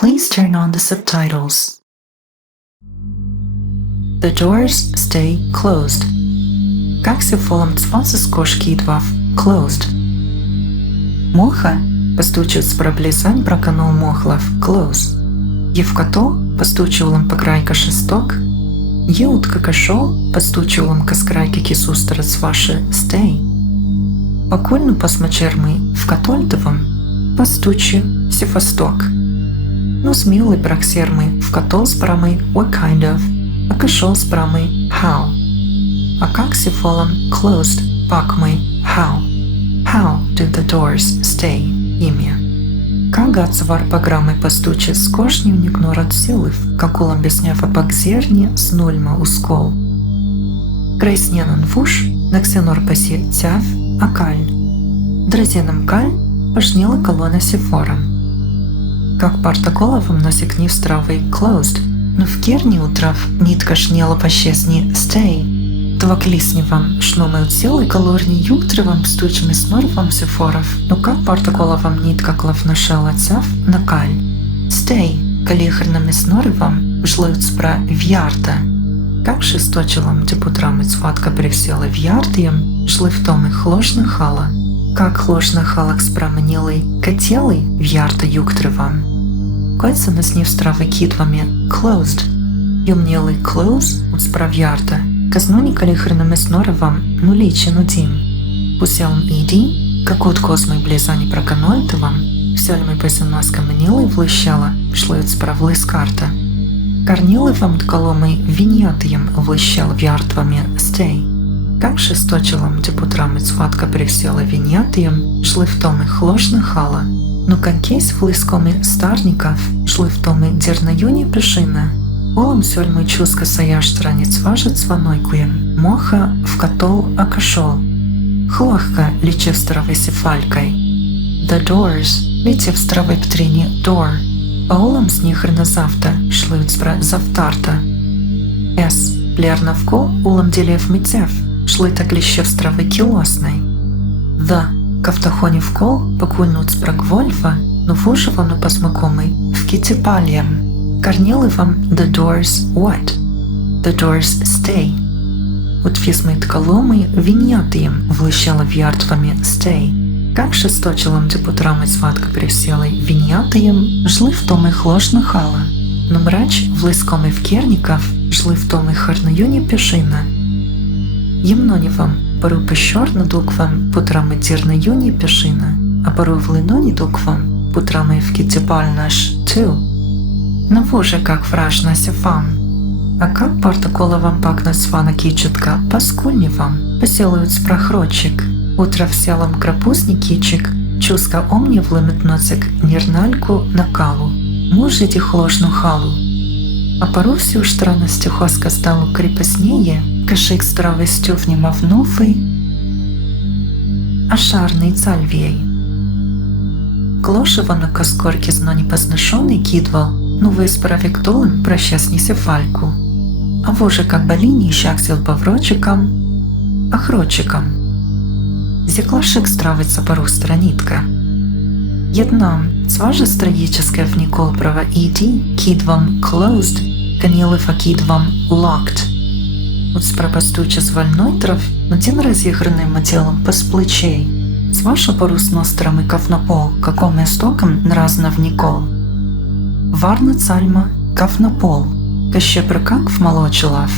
Please turn on the subtitles. The doors stay closed. Как се фолам цваца скошки идвав closed. Моха постучил с проблесань проканул мохлав close. Евкато постучилам по крайка шесток. Еутка кашо постучилам ка скрайки кисустра цваше stay. Покольну посмачермы в катольтовом постучи сефасток. Но смелый проксермы в катол с прамы what kind of, а кашол с прамы how. А как се фолам closed пакмы how. How do the doors stay? Имя. Как отцвар программы постучи скошни уникнорат силыв, как улам бесняв апакзерни с нульма ускол. Крайсненан вуш, наксенор паси тяв, а каль. Дразеном каль пожнила колонна сифором. Как партаколовым носик в стравой closed, но в керни утрав нитка шнела пощесни stay. Тваклисневам шномают силы калорни югтревам стучами снорвам сифоров, но как партаколовым нитка клав нашела тяв на каль. Stay, калихерными снорвам шлют спра вьярта. Как шесточелом депутрам и цватка превсела вьяртием, шлы в том и хложна хала. Как хложна халак спраменилый котелый вьярта югтревам. Койца нас не в стравы китвами closed. Юмнелый close от справьярта. Казнони калихерными снорвам нуличи нудим. Пуселм иди, как от космой близани проканольтовам, все ли мы пойсенос каменилой влыщала, шлют справлы с карта. Корнилы вам тколомой виньятием влыщал вяртвами stay. Как шесточелом депутрам и цватка привсела виньятием, шлы в том и хложна хала. Но как кейс влыскоми старников, шлы в том и дернаюни пешина. Олам сёль мы чуска саяш странец важит сванойкуем, моха в катол акашол. Хлохка личев стравой сефалькой. The doors личев стравой птрине door. Аолам с них завта шлют спра завтарта. С плерновко улам делев митцев шлы так лищев стравы килосной. The кавтахони в кол покульнут спра гвольфа, но вушевану посмакомый в китипальем. Корнилы вам the doors what? The doors stay. Утфисмы тколомы виньятием влыщала вьяртвами stay. Как шесточелом депутрам и сватка привселой виньятием жлы в том и хложна хала. Но мрач влыскомы в керников жлы в том и харнаюне пешина. Емнони вам пару пещер на дуквам путрамы дирнаюне пешина, а пару в линони дуквам путрамы в китипаль наш too. Но вуже как фраж на сефам. А как партакола вам пакнуть свана кичетка, паскульни вам, поселуют спрохрочек. Утро в селом крапусни кичек, чуска омни влымет ноцик нернальку на калу. Мужите хложну халу. А пору всю странностью хоска стало крепостнее, кашик стравой стюфни мавнуфы, а шарный цальвей. Клошева на коскорке зно непозношенный кидвал, ну вы справиктолым прощасни сефальку. А воже как болини щаксил поврочикам, ахрочикам. Зеклашек стравится пору странитка. Еднам цваже стратегическая в Никол права иди, кидвам closed, канилыфа кидвам locked. Вот справостуча с вольнойтров, но тен разъехранным отделом посплычей. Цваша пору с ностром и кафнапол, каком истоком нразно в Никол. Варна цальма кафнапол, каще прокак вмолочилав.